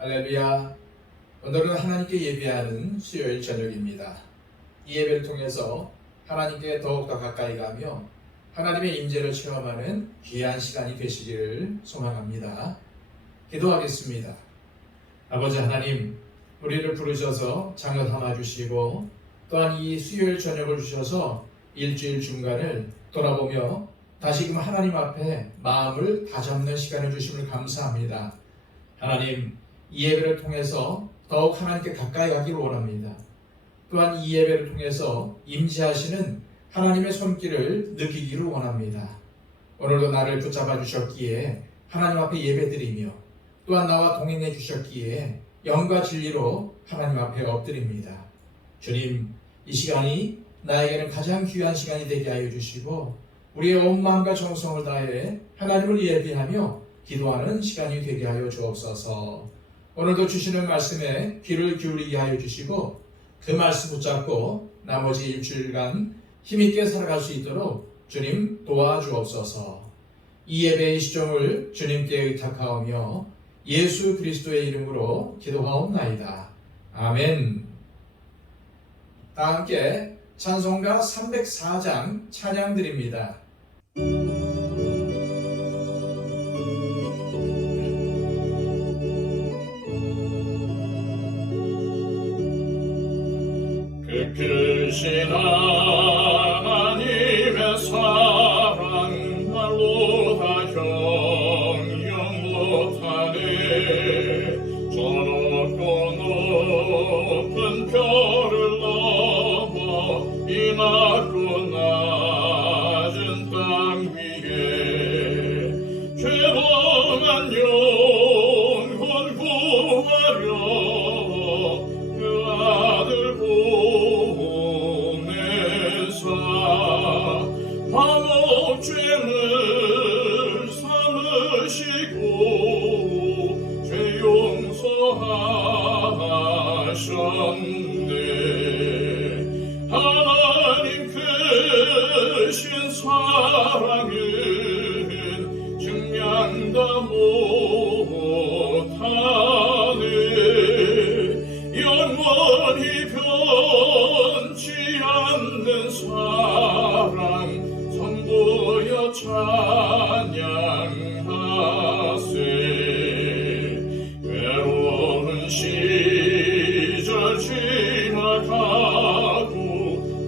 할렐루야. 오늘은 하나님께 예배하는 수요일 저녁입니다. 이 예배를 통해서 하나님께 더욱더 가까이 가며 하나님의 임재를 체험하는 귀한 시간이 되시기를 소망합니다. 기도하겠습니다. 아버지 하나님, 우리를 부르셔서 자녀 삼아주시고 또한 이 수요일 저녁을 주셔서 일주일 중간을 돌아보며 다시금 하나님 앞에 마음을 다잡는 시간을 주심을 감사합니다. 하나님, 이 예배를 통해서 더욱 하나님께 가까이 가기를 원합니다. 또한 이 예배를 통해서 임재하시는 하나님의 손길을 느끼기를 원합니다. 오늘도 나를 붙잡아 주셨기에 하나님 앞에 예배드리며 또한 나와 동행해 주셨기에 영과 진리로 하나님 앞에 엎드립니다. 주님, 이 시간이 나에게는 가장 귀한 시간이 되게 하여 주시고 우리의 온 마음과 정성을 다해 하나님을 예배하며 기도하는 시간이 되게 하여 주옵소서. 오늘도 주시는 말씀에 귀를 기울이게 하여 주시고 그 말씀 붙잡고 나머지 일주일간 힘있게 살아갈 수 있도록 주님 도와주옵소서. 이 예배의 시종을 주님께 의탁하오며 예수 그리스도의 이름으로 기도하옵나이다. 아멘. 다 함께 찬송가 304장 찬양 드립니다. 크신 하나님의 사랑 말로 다 형용 못하네. 저 높고 높은 별을 넘어 이 낮고 낮은 땅 위에 죄범한 영혼 구하려 그 아들 감옥 죄를 삼으시고 죄 용서하셨네. 하나님 크신 사랑은 증명다 못하네. 영원히 변치 않는 사랑 성도여 찬양하세. 외로운 시절 지나가고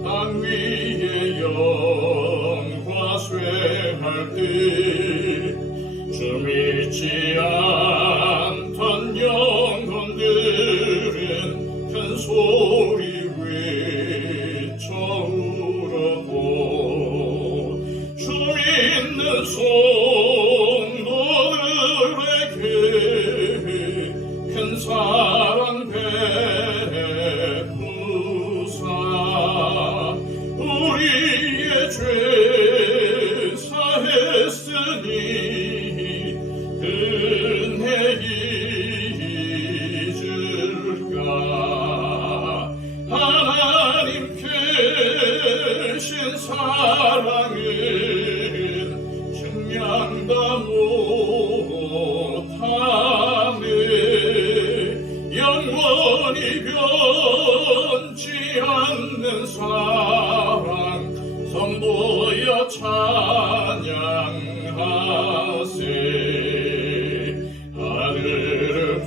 땅 위에 영과 쇠할 때 주 믿지 않던 영혼들은 큰 소리 외쳐 울어도 주 믿는 성도들에게 큰 사랑 베푸사 우리의 죄 사했으니 은혜 잊을까. 하나님 크신 사랑은 증명다 못하네. 영원히 변치 않는 사랑 성도여 찬양하세. 하늘을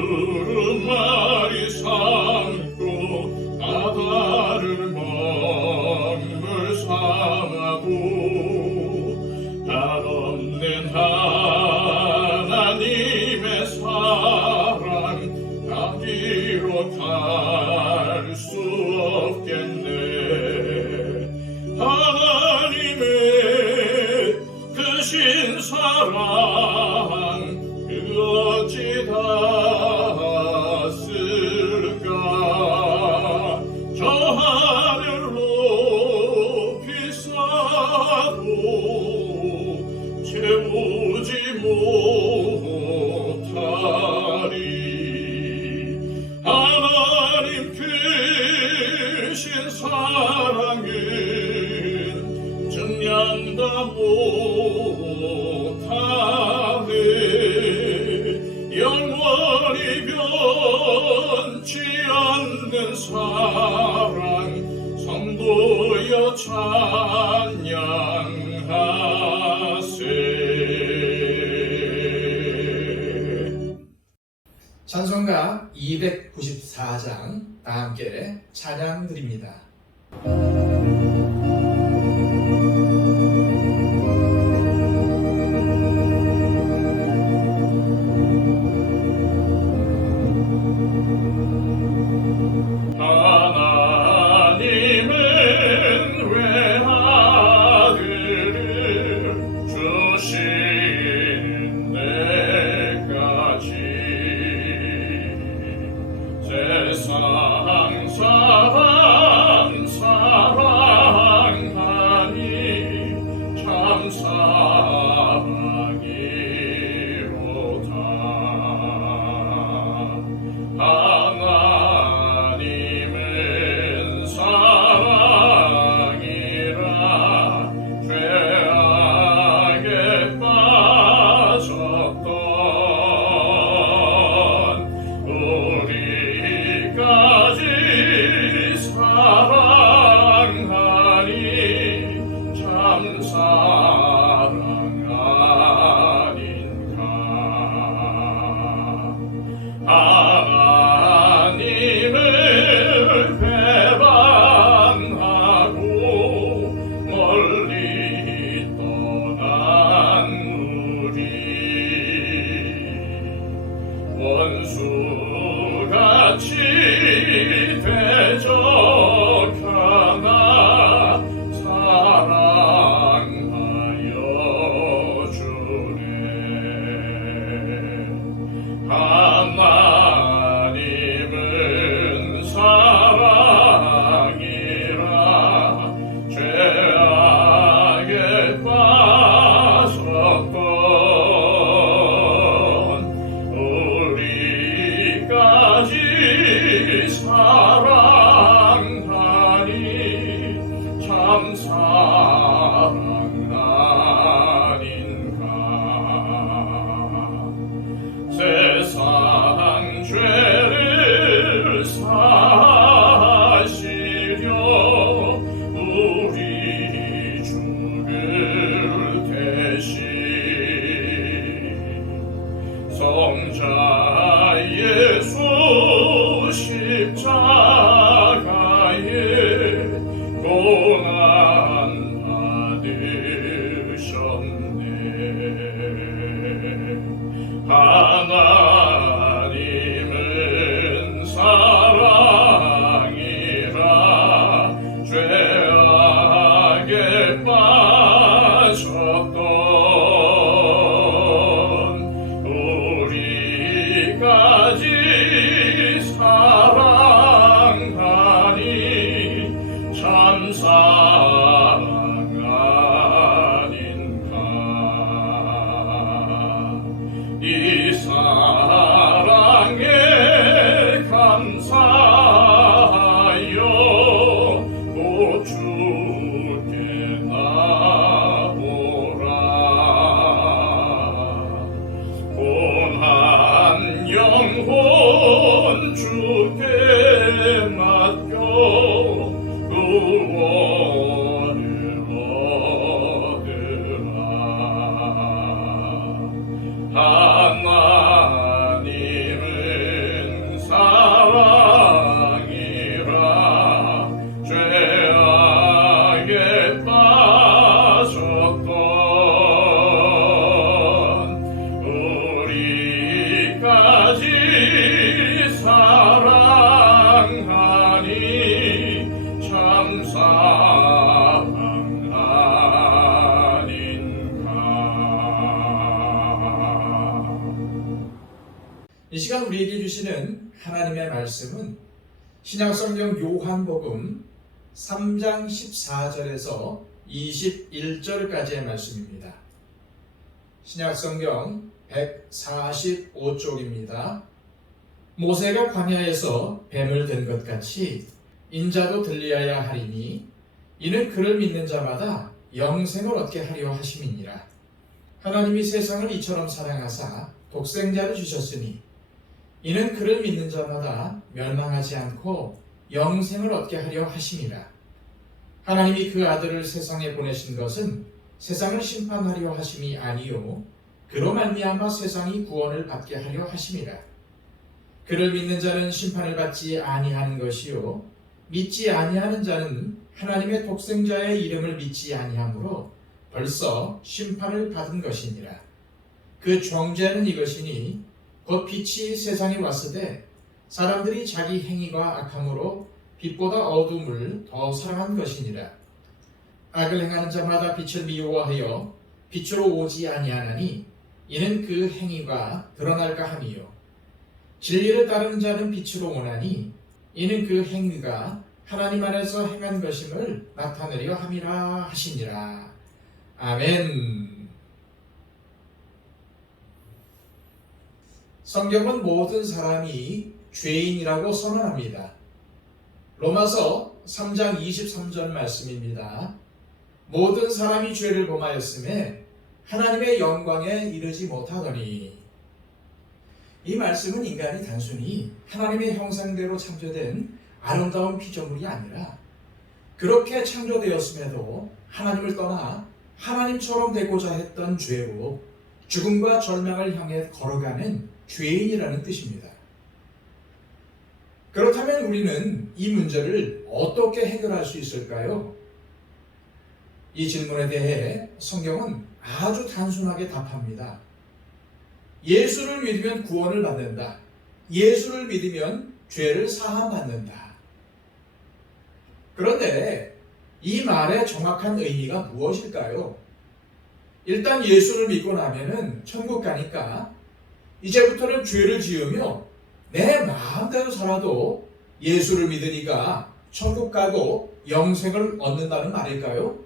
구름만이 삼고 바다를 먹물 삼아도 한없는 하나님의 사랑 가기로 갈 수 없겠네. 하나님의 크신 사랑 그 어찌 닿았을까. 저 하늘로 비싸도 채우지 못하리. 하나님 크신 사랑은 증량다 못하네. 찬송가 294장 다 함께 찬양 드립니다. 하나님은 외아들을 주신 때까지 세상 사람 사랑하니 참 사랑이로다. 하나님은 사랑이라 죄악에 빠졌던 우리까지 사랑하니 참 사랑 아닌가. 하나님을 배반하고 멀리 떠난 우리 원수같이 대적하나 사랑하여 주네. 하나님은 사랑이라 죄악에 빠졌던 우리까지 사랑하니 참 사랑 아닌가. 세상 죄를 사시려 우리 죽을 대신 성자 예수 십자가에 고난 받으셨네. 하나님은 사랑이라 죄악에 빠졌던 우리까지 사랑하니 참 사랑 아닌가. 이 사랑에 감사하여 못 죽게 나오라. 고난 영혼 주께 맡겨 구원을 얻으라. 하나님은 사랑이라 죄악에 빠졌던 우리까지 사랑하니 참 사랑 아닌가. 이 시간 우리에게 주시는 하나님의 말씀은 신약성경 요한복음 3장 14절에서 21절까지의 말씀입니다. 신약성경 145쪽입니다. 모세가 광야에서 뱀을 든 것 같이 인자도 들리어야 하리니 이는 그를 믿는 자마다 영생을 얻게 하려 하심이니라. 하나님이 세상을 이처럼 사랑하사 독생자를 주셨으니 이는 그를 믿는 자마다 멸망하지 않고 영생을 얻게 하려 하심이라. 하나님이 그 아들을 세상에 보내신 것은 세상을 심판하려 하심이 아니요 그로 말미암아 세상이 구원을 받게 하려 하심이라. 그를 믿는 자는 심판을 받지 아니하는 것이요 믿지 아니하는 자는 하나님의 독생자의 이름을 믿지 아니하므로 벌써 심판을 받은 것이니라. 그 정죄는 이것이니 곧 빛이 세상에 왔으되 사람들이 자기 행위가 악함으로 빛보다 어둠을 더 사랑한 것이니라. 악을 행하는 자마다 빛을 미워하여 빛으로 오지 아니하나니 이는 그 행위가 드러날까 함이요 진리를 따르는 자는 빛으로 오나니 이는 그 행위가 하나님 안에서 행한 것임을 나타내려 함이라 하시니라. 아멘. 성경은 모든 사람이 죄인이라고 선언합니다. 로마서 3장 23절 말씀입니다. 모든 사람이 죄를 범하였음에 하나님의 영광에 이르지 못하더니. 이 말씀은 인간이 단순히 하나님의 형상대로 창조된 아름다운 피조물이 아니라 그렇게 창조되었음에도 하나님을 떠나 하나님처럼 되고자 했던 죄로 죽음과 절망을 향해 걸어가는 죄인이라는 뜻입니다. 그렇다면 우리는 이 문제를 어떻게 해결할 수 있을까요? 이 질문에 대해 성경은 아주 단순하게 답합니다. 예수를 믿으면 구원을 받는다. 예수를 믿으면 죄를 사함받는다. 그런데 이 말의 정확한 의미가 무엇일까요? 일단 예수를 믿고 나면은 천국 가니까 이제부터는 죄를 지으며 내 마음대로 살아도 예수를 믿으니까 천국 가고 영생을 얻는다는 말일까요?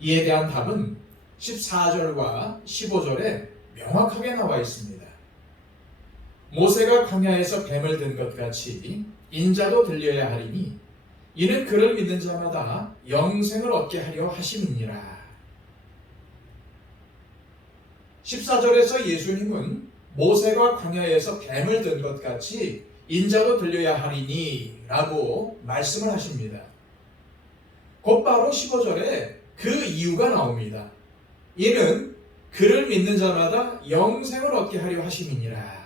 이에 대한 답은 14절과 15절에 명확하게 나와 있습니다. 모세가 광야에서 뱀을 든 것 같이 인자도 들려야 하리니 이는 그를 믿는 자마다 영생을 얻게 하려 하심이니라. 14절에서 예수님은 모세가 광야에서 뱀을 든 것 같이 인자도 들려야 하리니 라고 말씀을 하십니다. 곧바로 15절에 그 이유가 나옵니다. 이는 그를 믿는 자마다 영생을 얻게 하려 하심이니라.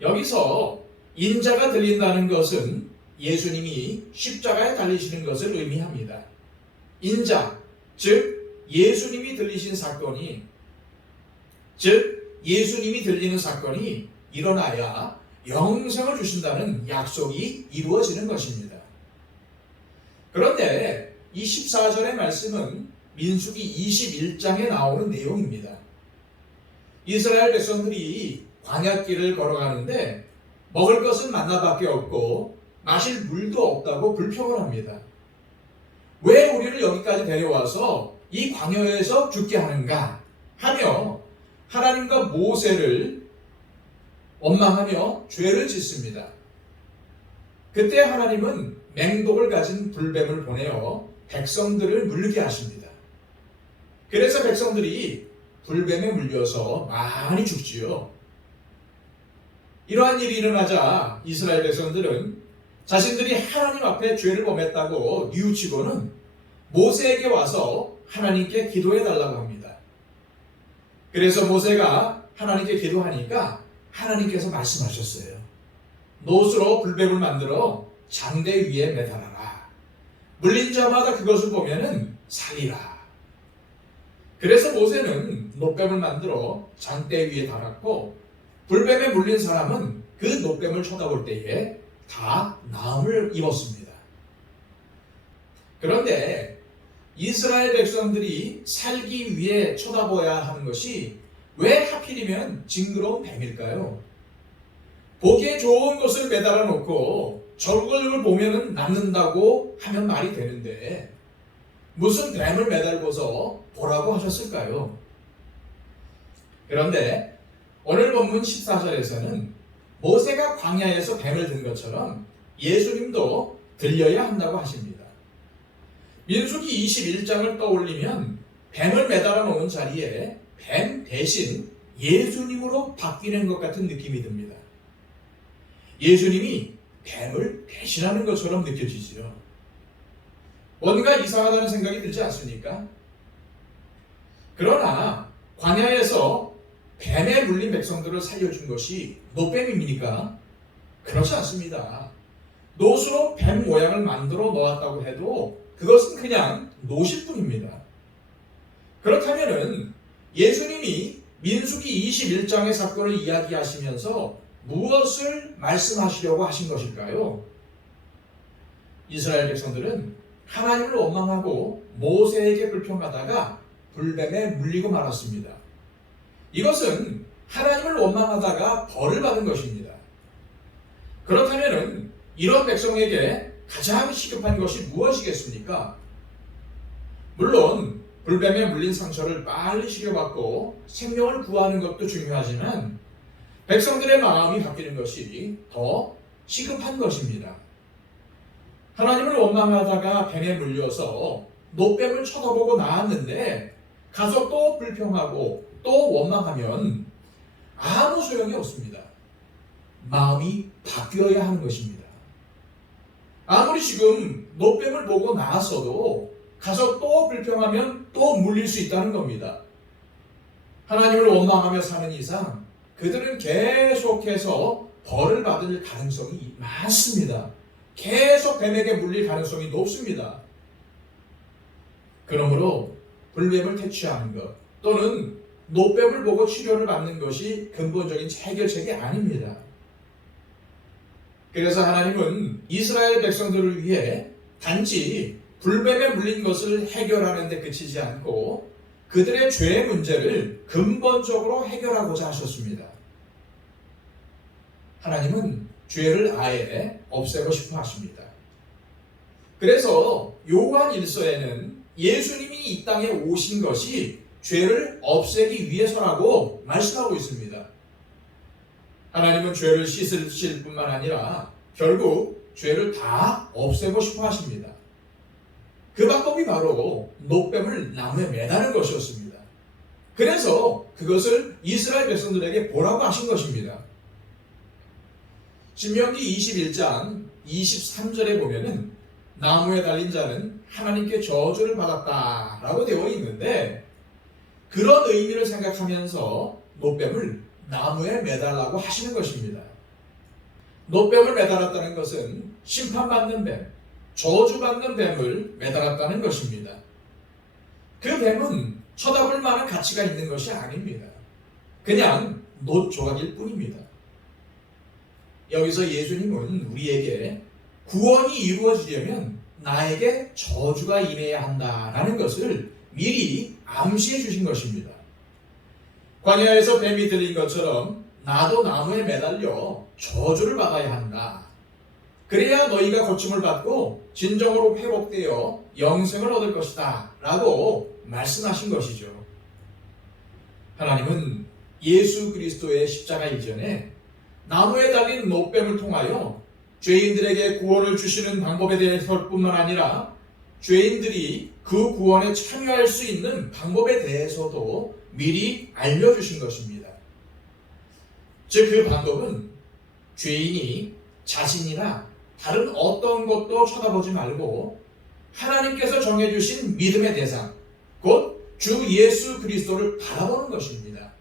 여기서 인자가 들린다는 것은 예수님이 십자가에 달리시는 것을 의미합니다. 인자, 즉 예수님이 들리는 사건이 일어나야 영생을 주신다는 약속이 이루어지는 것입니다. 그런데 이 14절의 말씀은 민수기 21장에 나오는 내용입니다. 이스라엘 백성들이 광야길을 걸어가는데 먹을 것은 만나밖에 없고 마실 물도 없다고 불평을 합니다. 왜 우리를 여기까지 데려와서 이 광야에서 죽게 하는가 하며 하나님과 모세를 원망하며 죄를 짓습니다. 그때 하나님은 맹독을 가진 불뱀을 보내어 백성들을 물리게 하십니다. 그래서 백성들이 불뱀에 물려서 많이 죽지요. 이러한 일이 일어나자 이스라엘 백성들은 자신들이 하나님 앞에 죄를 범했다고 뉘우치고는 모세에게 와서 하나님께 기도해 달라고 합니다. 그래서 모세가 하나님께 기도하니까 하나님께서 말씀하셨어요. 노수로 불뱀을 만들어 장대 위에 매달아라. 물린 자마다 그것을 보면은 살리라. 그래서 모세는 놋뱀을 만들어 장대 위에 달았고 불뱀에 물린 사람은 그 놋뱀을 쳐다볼 때에 다 나음을 입었습니다. 그런데 이스라엘 백성들이 살기 위해 쳐다봐야 하는 것이 왜 하필이면 징그러운 뱀일까요? 보기에 좋은 것을 매달아 놓고 저걸 보면은 남는다고 하면 말이 되는데 무슨 뱀을 매달고서 보라고 하셨을까요? 그런데 오늘 본문 14절에서는 모세가 광야에서 뱀을 든 것처럼 예수님도 들려야 한다고 하십니다. 민수기 21장을 떠올리면 뱀을 매달아 놓은 자리에 뱀 대신 예수님으로 바뀌는 것 같은 느낌이 듭니다. 예수님이 뱀을 대신하는 것처럼 느껴지지요. 뭔가 이상하다는 생각이 들지 않습니까? 그러나 광야에서 뱀에 물린 백성들을 살려준 것이 노뱀입니까? 그렇지 않습니다. 노수로 뱀 모양을 만들어 놓았다고 해도 그것은 그냥 노실 뿐입니다. 그렇다면은 예수님이 민수기 21장의 사건을 이야기하시면서 무엇을 말씀하시려고 하신 것일까요? 이스라엘 백성들은 하나님을 원망하고 모세에게 불평하다가 불뱀에 물리고 말았습니다. 이것은 하나님을 원망하다가 벌을 받은 것입니다. 그렇다면 이런 백성에게 가장 시급한 것이 무엇이겠습니까? 물론 불뱀에 물린 상처를 빨리 치료받고 생명을 구하는 것도 중요하지만 백성들의 마음이 바뀌는 것이 더 시급한 것입니다. 하나님을 원망하다가 뱀에 물려서 노뱀을 쳐다보고 나았는데 가서 또 불평하고 또 원망하면 아무 소용이 없습니다. 마음이 바뀌어야 하는 것입니다. 아무리 지금 노뱀을 보고 나았어도 가서 또 불평하면 또 물릴 수 있다는 겁니다. 하나님을 원망하며 사는 이상 그들은 계속해서 벌을 받을 가능성이 많습니다. 계속 뱀에게 물릴 가능성이 높습니다. 그러므로 불뱀을 퇴치하는 것 또는 노뱀을 보고 치료를 받는 것이 근본적인 해결책이 아닙니다. 그래서 하나님은 이스라엘 백성들을 위해 단지 불뱀에 물린 것을 해결하는 데 그치지 않고 그들의 죄의 문제를 근본적으로 해결하고자 하셨습니다. 하나님은 죄를 아예 없애고 싶어 하십니다. 그래서 요한 1서에는 예수님이 이 땅에 오신 것이 죄를 없애기 위해서라고 말씀하고 있습니다. 하나님은 죄를 씻으실 뿐만 아니라 결국 죄를 다 없애고 싶어 하십니다. 그 방법이 바로 노뱀을 나무에 매다는 것이었습니다. 그래서 그것을 이스라엘 백성들에게 보라고 하신 것입니다. 신명기 21장 23절에 보면은 나무에 달린 자는 하나님께 저주를 받았다라고 되어 있는데 그런 의미를 생각하면서 노뱀을 나무에 매달라고 하시는 것입니다. 노뱀을 매달았다는 것은 심판받는 뱀, 저주받는 뱀을 매달았다는 것입니다. 그 뱀은 쳐다볼 만한 가치가 있는 것이 아닙니다. 그냥 노 조각일 뿐입니다. 여기서 예수님은 우리에게 구원이 이루어지려면 나에게 저주가 임해야 한다라는 것을 미리 암시해 주신 것입니다. 광야에서 뱀이 들린 것처럼 나도 나무에 매달려 저주를 받아야 한다. 그래야 너희가 고침을 받고 진정으로 회복되어 영생을 얻을 것이다 라고 말씀하신 것이죠. 하나님은 예수 그리스도의 십자가 이전에 나무에 달린 노뱀을 통하여 죄인들에게 구원을 주시는 방법에 대해서뿐만 아니라 죄인들이 그 구원에 참여할 수 있는 방법에 대해서도 미리 알려주신 것입니다. 즉 그 방법은 죄인이 자신이나 다른 어떤 것도 쳐다보지 말고 하나님께서 정해주신 믿음의 대상, 곧 주 예수 그리스도를 바라보는 것입니다.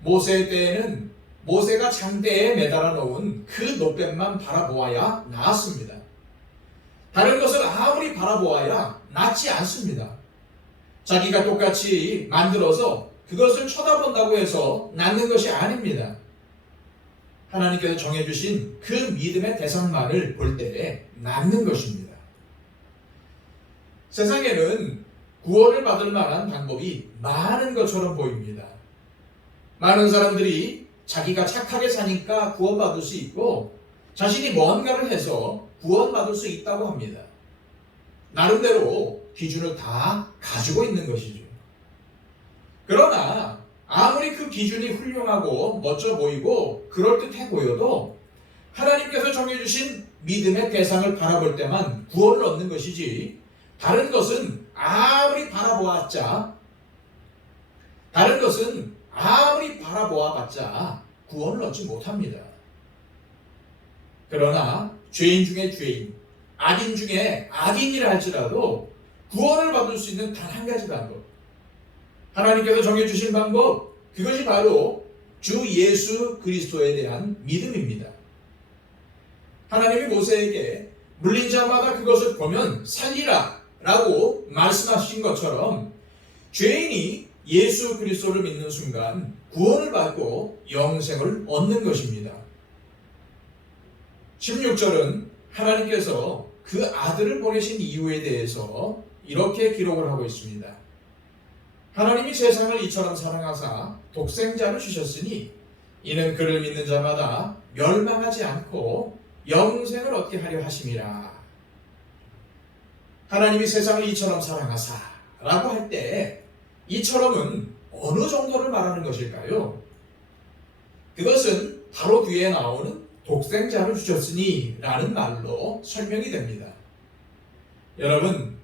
모세 때에는 모세가 장대에 매달아 놓은 그 노뱀만 바라보아야 나았습니다. 다른 것을 아무리 바라보아야 낫지 않습니다. 자기가 똑같이 만들어서 그것을 쳐다본다고 해서 낫는 것이 아닙니다. 하나님께서 정해주신 그 믿음의 대상만을 볼 때에 낫는 것입니다. 세상에는 구원을 받을 만한 방법이 많은 것처럼 보입니다. 많은 사람들이 자기가 착하게 사니까 구원받을 수 있고 자신이 뭔가를 해서 구원받을 수 있다고 합니다. 나름대로 기준을 다 가지고 있는 것이죠. 그러나 아무리 그 기준이 훌륭하고 멋져 보이고 그럴듯해 보여도 하나님께서 정해주신 믿음의 대상을 바라볼 때만 구원을 얻는 것이지 다른 것은 아무리 바라보아봤자 구원을 얻지 못합니다. 그러나 죄인 중에 죄인, 악인 중에 악인이라 할지라도 구원을 받을 수 있는 단 한 가지 방법, 하나님께서 정해주신 방법, 그것이 바로 주 예수 그리스도에 대한 믿음입니다. 하나님이 모세에게 물린 자마다 그것을 보면 살리라 라고 말씀하신 것처럼 죄인이 예수 그리스도를 믿는 순간 구원을 받고 영생을 얻는 것입니다. 16절은 하나님께서 그 아들을 보내신 이유에 대해서 이렇게 기록을 하고 있습니다. 하나님이 세상을 이처럼 사랑하사 독생자를 주셨으니 이는 그를 믿는 자마다 멸망하지 않고 영생을 얻게 하려 하심이라. 하나님이 세상을 이처럼 사랑하사 라고 할 때 이처럼은 어느 정도를 말하는 것일까요? 그것은 바로 뒤에 나오는 독생자를 주셨으니 라는 말로 설명이 됩니다. 여러분,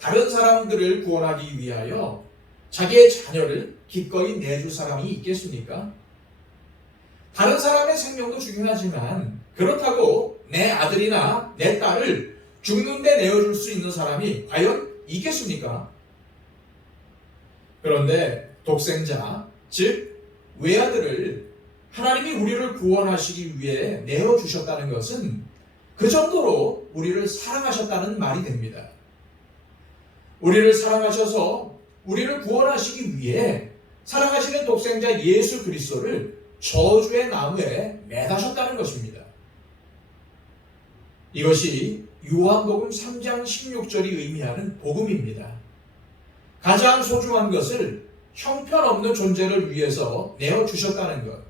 다른 사람들을 구원하기 위하여 자기의 자녀를 기꺼이 내줄 사람이 있겠습니까? 다른 사람의 생명도 중요하지만 그렇다고 내 아들이나 내 딸을 죽는데 내어줄 수 있는 사람이 과연 있겠습니까? 그런데 독생자, 즉 외아들을 하나님이 우리를 구원하시기 위해 내어주셨다는 것은 그 정도로 우리를 사랑하셨다는 말이 됩니다. 우리를 사랑하셔서 우리를 구원하시기 위해 사랑하시는 독생자 예수 그리스도를 저주의 나무에 매다셨다는 것입니다. 이것이 요한복음 3장 16절이 의미하는 복음입니다. 가장 소중한 것을 형편없는 존재를 위해서 내어주셨다는 것.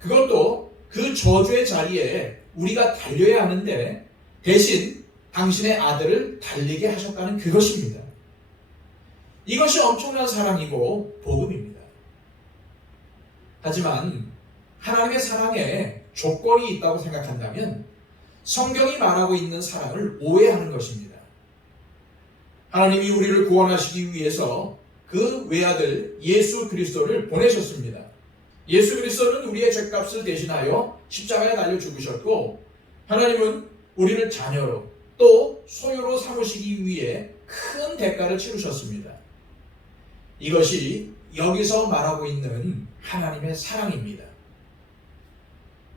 그것도 그 저주의 자리에 우리가 달려야 하는데 대신 당신의 아들을 달리게 하셨다는 그것입니다. 이것이 엄청난 사랑이고 복음입니다. 하지만 하나님의 사랑에 조건이 있다고 생각한다면 성경이 말하고 있는 사랑을 오해하는 것입니다. 하나님이 우리를 구원하시기 위해서 그 외아들 예수 그리스도를 보내셨습니다. 예수 그리스도는 우리의 죄값을 대신하여 십자가에 달려 죽으셨고 하나님은 우리를 자녀로 또 소유로 삼으시기 위해 큰 대가를 치르셨습니다. 이것이 여기서 말하고 있는 하나님의 사랑입니다.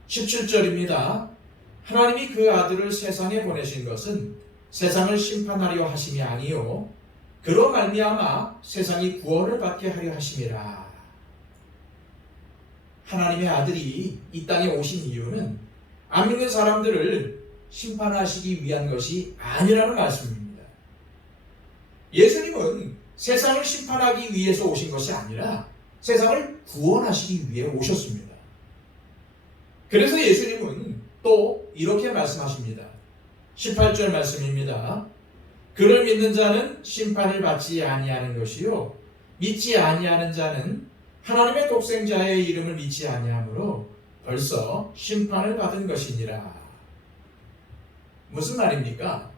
17절입니다. 하나님이 그 아들을 세상에 보내신 것은 세상을 심판하려 하심이 아니요 그로 말미암아 세상이 구원을 받게 하려 하심이라. 하나님의 아들이 이 땅에 오신 이유는 안 믿는 사람들을 심판하시기 위한 것이 아니라는 말씀입니다. 예수님은 세상을 심판하기 위해서 오신 것이 아니라 세상을 구원하시기 위해 오셨습니다. 그래서 예수님은 또 이렇게 말씀하십니다. 18절 말씀입니다. 그를 믿는 자는 심판을 받지 아니하는 것이요 믿지 아니하는 자는 하나님의 독생자의 이름을 믿지 아니하므로 벌써 심판을 받은 것이니라. 무슨 말입니까?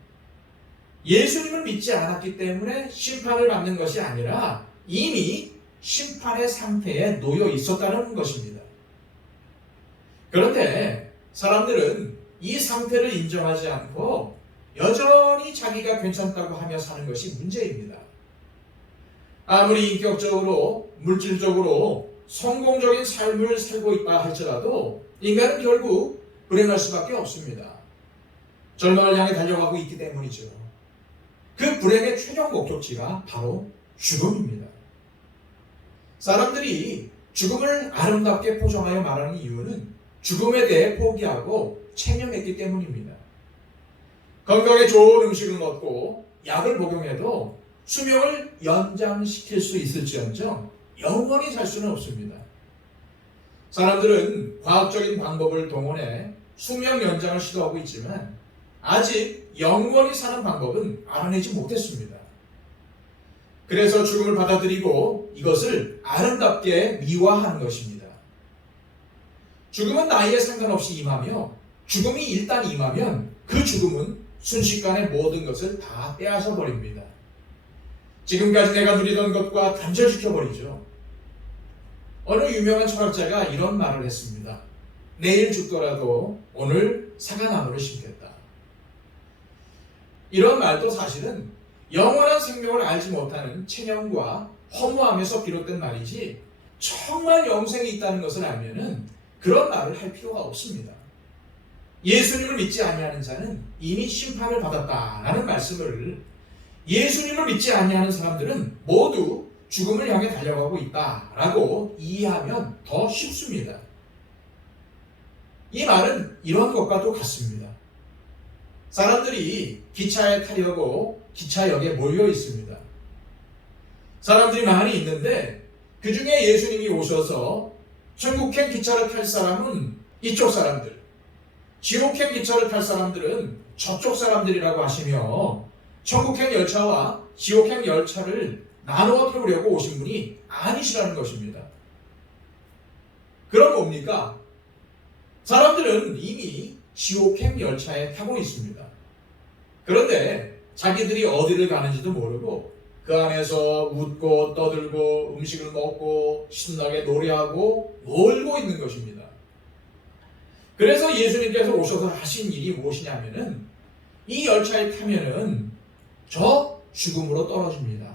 예수님을 믿지 않았기 때문에 심판을 받는 것이 아니라 이미 심판의 상태에 놓여 있었다는 것입니다. 그런데 사람들은 이 상태를 인정하지 않고 여전히 자기가 괜찮다고 하며 사는 것이 문제입니다. 아무리 인격적으로, 물질적으로 성공적인 삶을 살고 있다 할지라도 인간은 결국 불행할 수밖에 없습니다. 절망을 향해 달려가고 있기 때문이죠. 그 불행의 최종 목적지가 바로 죽음입니다. 사람들이 죽음을 아름답게 포장하여 말하는 이유는 죽음에 대해 포기하고 체념했기 때문입니다. 건강에 좋은 음식을 먹고 약을 복용해도 수명을 연장시킬 수 있을지언정 영원히 살 수는 없습니다. 사람들은 과학적인 방법을 동원해 수명 연장을 시도하고 있지만 아직 영원히 사는 방법은 알아내지 못했습니다. 그래서 죽음을 받아들이고 이것을 아름답게 미화하는 것입니다. 죽음은 나이에 상관없이 임하며 죽음이 일단 임하면 그 죽음은 순식간에 모든 것을 다 빼앗아 버립니다. 지금까지 내가 누리던 것과 단절시켜버리죠. 어느 유명한 철학자가 이런 말을 했습니다. 내일 죽더라도 오늘 사과나무를 심겠다. 이런 말도 사실은 영원한 생명을 알지 못하는 체념과 허무함에서 비롯된 말이지 정말 영생이 있다는 것을 알면은 그런 말을 할 필요가 없습니다. 예수님을 믿지 아니하는 자는 이미 심판을 받았다라는 말씀을 예수님을 믿지 아니하는 사람들은 모두 죽음을 향해 달려가고 있다라고 이해하면 더 쉽습니다. 이 말은 이런 것과도 같습니다. 사람들이 기차에 타려고 기차역에 몰려 있습니다. 사람들이 많이 있는데 그 중에 예수님이 오셔서 천국행 기차를 탈 사람은 이쪽 사람들, 지옥행 기차를 탈 사람들은 저쪽 사람들이라고 하시며 천국행 열차와 지옥행 열차를 나누어 태우려고 오신 분이 아니시라는 것입니다. 그럼 뭡니까? 사람들은 이미 지옥행 열차에 타고 있습니다. 그런데 자기들이 어디를 가는지도 모르고 그 안에서 웃고 떠들고 음식을 먹고 신나게 노래하고 놀고 있는 것입니다. 그래서 예수님께서 오셔서 하신 일이 무엇이냐면은 이 열차에 타면은 저 죽음으로 떨어집니다.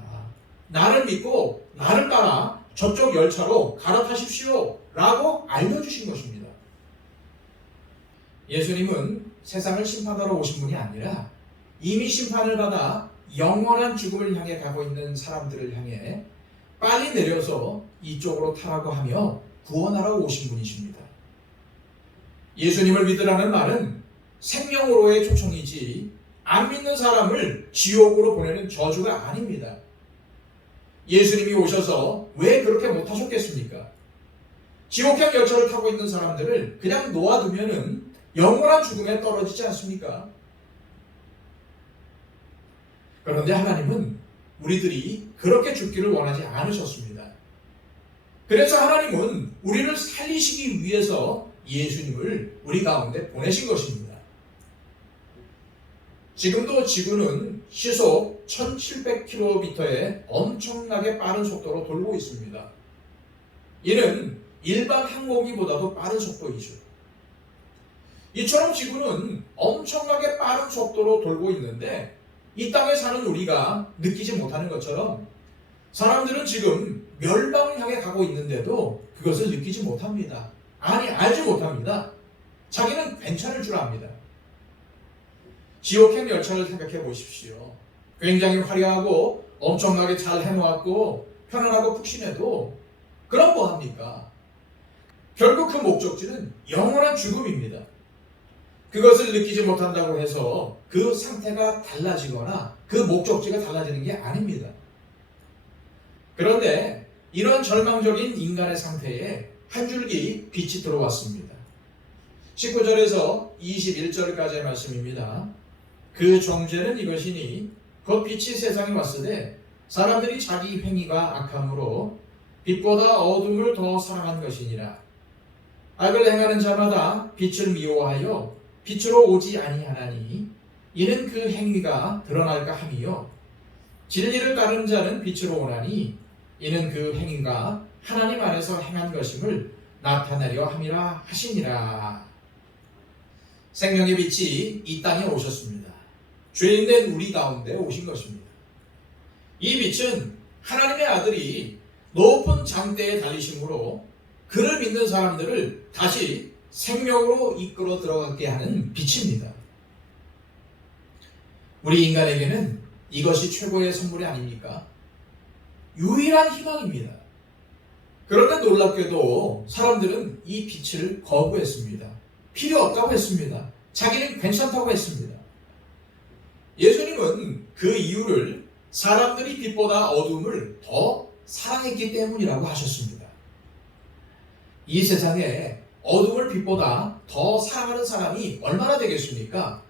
나를 믿고 나를 따라 저쪽 열차로 갈아타십시오 라고 알려주신 것입니다. 예수님은 세상을 심판하러 오신 분이 아니라 이미 심판을 받아 영원한 죽음을 향해 가고 있는 사람들을 향해 빨리 내려서 이쪽으로 타라고 하며 구원하러 오신 분이십니다. 예수님을 믿으라는 말은 생명으로의 초청이지 안 믿는 사람을 지옥으로 보내는 저주가 아닙니다. 예수님이 오셔서 왜 그렇게 못하셨겠습니까? 지옥행 열차를 타고 있는 사람들을 그냥 놓아두면은 영원한 죽음에 떨어지지 않습니까? 그런데 하나님은 우리들이 그렇게 죽기를 원하지 않으셨습니다. 그래서 하나님은 우리를 살리시기 위해서 예수님을 우리 가운데 보내신 것입니다. 지금도 지구는 시속 1700km의 엄청나게 빠른 속도로 돌고 있습니다. 이는 일반 항공기보다도 빠른 속도이죠. 이처럼 지구는 엄청나게 빠른 속도로 돌고 있는데 이 땅에 사는 우리가 느끼지 못하는 것처럼 사람들은 지금 멸망을 향해 가고 있는데도 그것을 느끼지 못합니다. 아니, 알지 못합니다. 자기는 괜찮을 줄 압니다. 지옥행 열차를 생각해 보십시오. 굉장히 화려하고 엄청나게 잘 해놓았고 편안하고 푹신해도 그럼 뭐합니까? 결국 그 목적지는 영원한 죽음입니다. 그것을 느끼지 못한다고 해서 그 상태가 달라지거나 그 목적지가 달라지는 게 아닙니다. 그런데 이런 절망적인 인간의 상태에 한 줄기 빛이 들어왔습니다. 19절에서 21절까지의 말씀입니다. 그 정죄는 이것이니 곧 빛이 세상에 왔으되 사람들이 자기 행위가 악함으로 빛보다 어둠을 더 사랑한 것이니라. 악을 행하는 자마다 빛을 미워하여 빛으로 오지 아니하나니 이는 그 행위가 드러날까 함이요 진리를 따르는 자는 빛으로 오나니 이는 그 행위가 하나님 안에서 행한 것임을 나타내려 함이라 하시니라. 생명의 빛이 이 땅에 오셨습니다. 죄인된 우리 가운데 오신 것입니다. 이 빛은 하나님의 아들이 높은 장대에 달리심으로 그를 믿는 사람들을 다시 생명으로 이끌어 들어가게 하는 빛입니다. 우리 인간에게는 이것이 최고의 선물이 아닙니까? 유일한 희망입니다. 그런데 놀랍게도 사람들은 이 빛을 거부했습니다. 필요 없다고 했습니다. 자기는 괜찮다고 했습니다. 예수님은 그 이유를 사람들이 빛보다 어둠을 더 사랑했기 때문이라고 하셨습니다. 이 세상에 어둠을 빛보다 더 사랑하는 사람이 얼마나 되겠습니까?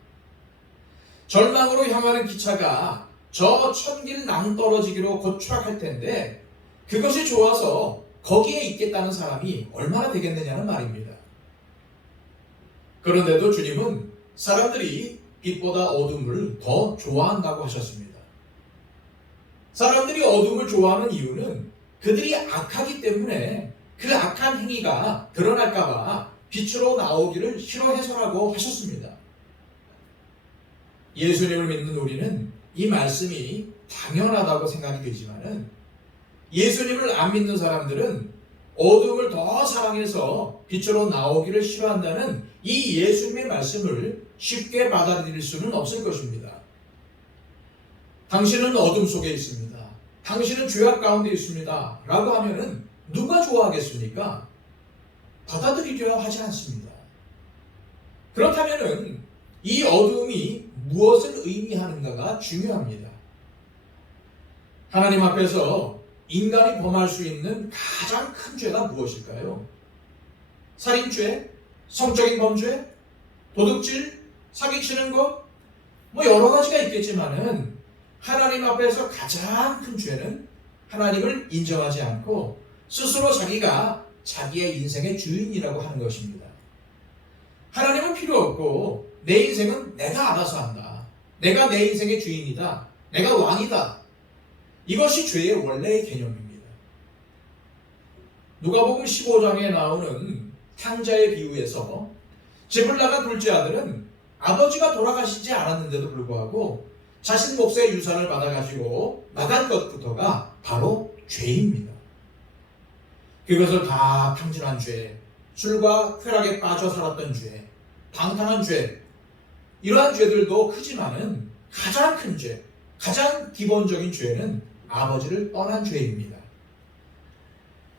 절망으로 향하는 기차가 저 천길 낭떠러지기로 곧 추락할 텐데 그것이 좋아서 거기에 있겠다는 사람이 얼마나 되겠느냐는 말입니다. 그런데도 주님은 사람들이 빛보다 어둠을 더 좋아한다고 하셨습니다. 사람들이 어둠을 좋아하는 이유는 그들이 악하기 때문에 그 악한 행위가 드러날까봐 빛으로 나오기를 싫어해서라고 하셨습니다. 예수님을 믿는 우리는 이 말씀이 당연하다고 생각이 되지만은 예수님을 안 믿는 사람들은 어둠을 더 사랑해서 빛으로 나오기를 싫어한다는 이 예수님의 말씀을 쉽게 받아들일 수는 없을 것입니다. 당신은 어둠 속에 있습니다. 당신은 죄악 가운데 있습니다. 라고 하면은 누가 좋아하겠습니까? 받아들이려야 하지 않습니다. 그렇다면은 이 어둠이 무엇을 의미하는가가 중요합니다. 하나님 앞에서 인간이 범할 수 있는 가장 큰 죄가 무엇일까요? 살인죄, 성적인 범죄, 도둑질, 사기치는 것, 여러 가지가 있겠지만은 하나님 앞에서 가장 큰 죄는 하나님을 인정하지 않고 스스로 자기가 자기의 인생의 주인이라고 하는 것입니다. 하나님은 필요 없고 내 인생은 내가 알아서 한다. 내가 내 인생의 주인이다. 내가 왕이다. 이것이 죄의 원래의 개념입니다. 누가복음 15장에 나오는 탕자의 비유에서 집을 나간 둘째 아들은 아버지가 돌아가시지 않았는데도 불구하고 자신 몫의 유산을 받아가지고 나간 것부터가 바로 죄입니다. 그것을 다 탕진한 죄, 술과 쾌락에 빠져 살았던 죄, 방탕한 죄, 이러한 죄들도 크지만은 가장 큰 죄, 가장 기본적인 죄는 아버지를 떠난 죄입니다.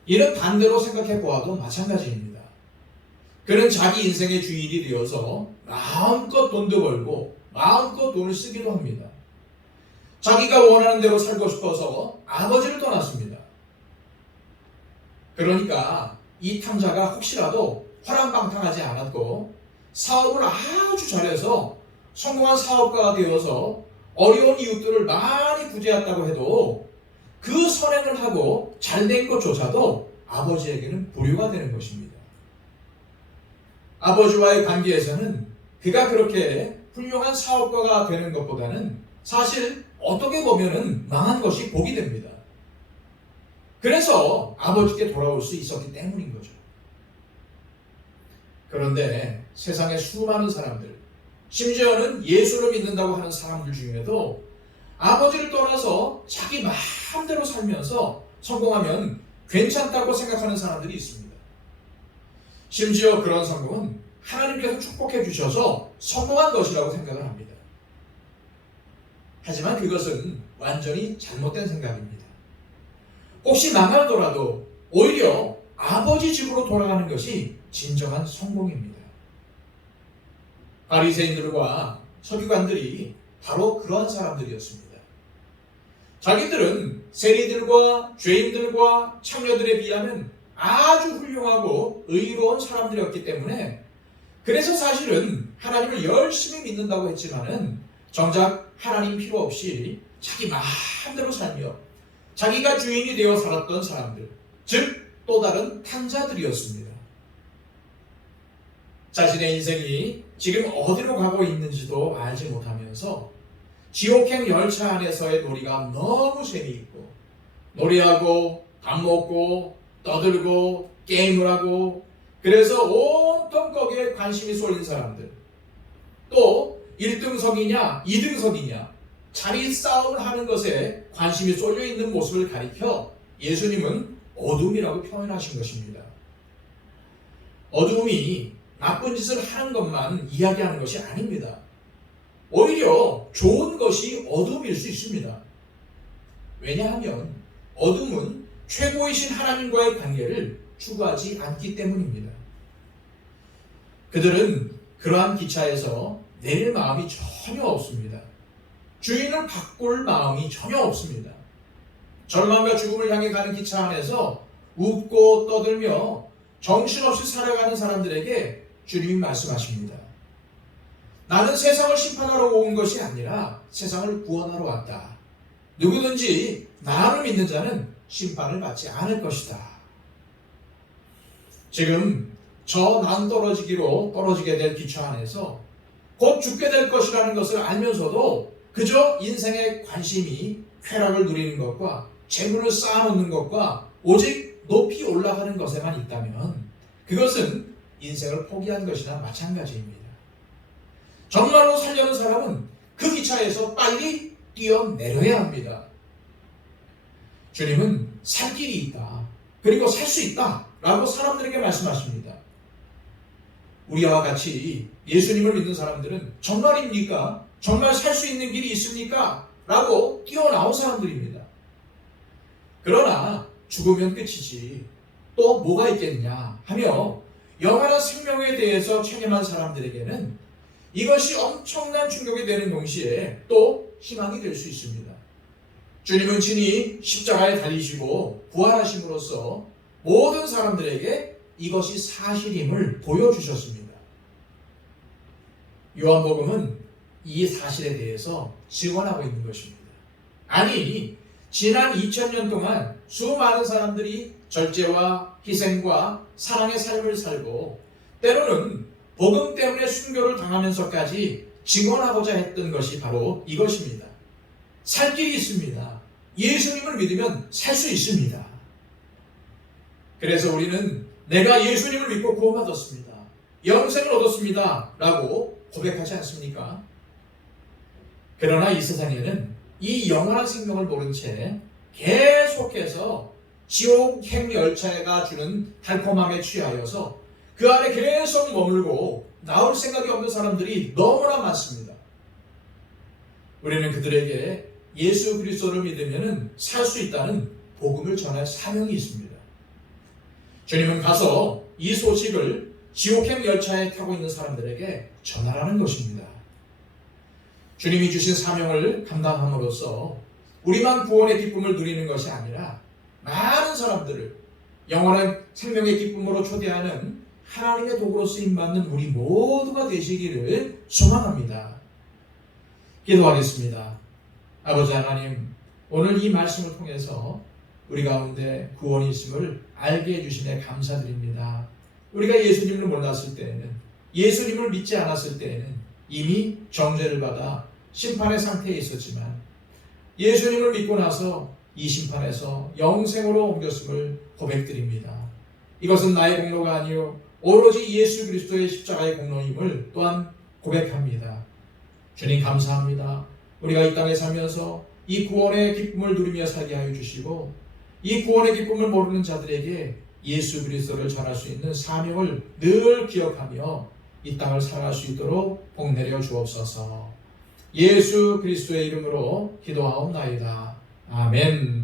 이는 반대로 생각해 보아도 마찬가지입니다. 그는 자기 인생의 주인이 되어서 마음껏 돈도 벌고 마음껏 돈을 쓰기도 합니다. 자기가 원하는 대로 살고 싶어서 아버지를 떠났습니다. 그러니까 이 탕자가 혹시라도 허랑방탕하지 않았고 사업을 아주 잘해서 성공한 사업가가 되어서 어려운 이웃들을 많이 구제했다고 해도 그 선행을 하고 잘된 것조차도 아버지에게는 불효가 되는 것입니다. 아버지와의 관계에서는 그가 그렇게 훌륭한 사업가가 되는 것보다는 사실 어떻게 보면은 망한 것이 복이 됩니다. 그래서 아버지께 돌아올 수 있었기 때문인 거죠. 그런데 세상의 수많은 사람들, 심지어는 예수를 믿는다고 하는 사람들 중에도 아버지를 떠나서 자기 마음대로 살면서 성공하면 괜찮다고 생각하는 사람들이 있습니다. 심지어 그런 성공은 하나님께서 축복해 주셔서 성공한 것이라고 생각을 합니다. 하지만 그것은 완전히 잘못된 생각입니다. 혹시 망하더라도 오히려 아버지 집으로 돌아가는 것이 진정한 성공입니다. 바리새인들과 서기관들이 바로 그러한 사람들이었습니다. 자기들은 세리들과 죄인들과 창녀들에 비하면 아주 훌륭하고 의로운 사람들이었기 때문에 그래서 사실은 하나님을 열심히 믿는다고 했지만은 정작 하나님 필요 없이 자기 마음대로 살며 자기가 주인이 되어 살았던 사람들, 즉 또 다른 탕자들이었습니다. 자신의 인생이 지금 어디로 가고 있는지도 알지 못하면서 지옥행 열차 안에서의 놀이가 너무 재미있고 놀이하고 밥 먹고 떠들고 게임을 하고 그래서 온통 거기에 관심이 쏠린 사람들, 또 1등석이냐 2등석이냐 자리 싸움을 하는 것에 관심이 쏠려 있는 모습을 가리켜 예수님은 어둠이라고 표현하신 것입니다. 어둠이 나쁜 짓을 하는 것만 이야기하는 것이 아닙니다. 오히려 좋은 것이 어둠일 수 있습니다. 왜냐하면 어둠은 최고이신 하나님과의 관계를 추구하지 않기 때문입니다. 그들은 그러한 기차에서 내릴 마음이 전혀 없습니다. 주인을 바꿀 마음이 전혀 없습니다. 절망과 죽음을 향해 가는 기차 안에서 웃고 떠들며 정신없이 살아가는 사람들에게 주님이 말씀하십니다. 나는 세상을 심판하러 온 것이 아니라 세상을 구원하러 왔다. 누구든지 나를 믿는 자는 심판을 받지 않을 것이다. 지금 저 낭떠러지기로 떨어지게 될 기차 안에서 곧 죽게 될 것이라는 것을 알면서도 그저 인생의 관심이 쾌락을 누리는 것과 재물을 쌓아놓는 것과 오직 높이 올라가는 것에만 있다면 그것은 인생을 포기한 것이나 마찬가지입니다. 정말로 살려는 사람은 그 기차에서 빨리 뛰어내려야 합니다. 주님은 살 길이 있다. 그리고 살 수 있다. 라고 사람들에게 말씀하십니다. 우리와 같이 예수님을 믿는 사람들은 정말입니까? 정말 살 수 있는 길이 있습니까? 라고 뛰어나온 사람들입니다. 그러나 죽으면 끝이지 또 뭐가 있겠냐 하며 영원한 생명에 대해서 체념한 사람들에게는 이것이 엄청난 충격이 되는 동시에 또 희망이 될 수 있습니다. 주님은 친히 십자가에 달리시고 부활하심으로써 모든 사람들에게 이것이 사실임을 보여주셨습니다. 요한복음은 이 사실에 대해서 증언하고 있는 것입니다. 아니, 지난 2000년 동안 수많은 사람들이 절제와 희생과 사랑의 삶을 살고 때로는 복음 때문에 순교를 당하면서까지 증언하고자 했던 것이 바로 이것입니다. 살 길이 있습니다. 예수님을 믿으면 살 수 있습니다. 그래서 우리는 내가 예수님을 믿고 구원받았습니다. 영생을 얻었습니다. 라고 고백하지 않습니까? 그러나 이 세상에는 이 영원한 생명을 모른 채 계속해서 지옥 행열차가 주는 달콤함에 취하여서 그 안에 계속 머물고 나올 생각이 없는 사람들이 너무나 많습니다. 우리는 그들에게 예수 그리스도를 믿으면 살 수 있다는 복음을 전할 사명이 있습니다. 주님은 가서 이 소식을 지옥행 열차에 타고 있는 사람들에게 전하라는 것입니다. 주님이 주신 사명을 감당함으로써 우리만 구원의 기쁨을 누리는 것이 아니라 많은 사람들을 영원한 생명의 기쁨으로 초대하는 하나님의 도구로 쓰임받는 우리 모두가 되시기를 소망합니다. 기도하겠습니다. 아버지 하나님, 오늘 이 말씀을 통해서 우리 가운데 구원이 있음을 알게 해주시네 감사드립니다. 우리가 예수님을 몰랐을 때에는, 예수님을 믿지 않았을 때에는 이미 정죄를 받아 심판의 상태에 있었지만 예수님을 믿고 나서 이 심판에서 영생으로 옮겼음을 고백드립니다. 이것은 나의 공로가 아니요 오로지 예수 그리스도의 십자가의 공로임을 또한 고백합니다. 주님 감사합니다. 우리가 이 땅에 살면서 이 구원의 기쁨을 누리며 살게 하여 주시고 이 구원의 기쁨을 모르는 자들에게 예수 그리스도를 전할 수 있는 사명을 늘 기억하며 이 땅을 살아갈 수 있도록 복 내려 주옵소서. 예수 그리스도의 이름으로 기도하옵나이다. 아멘.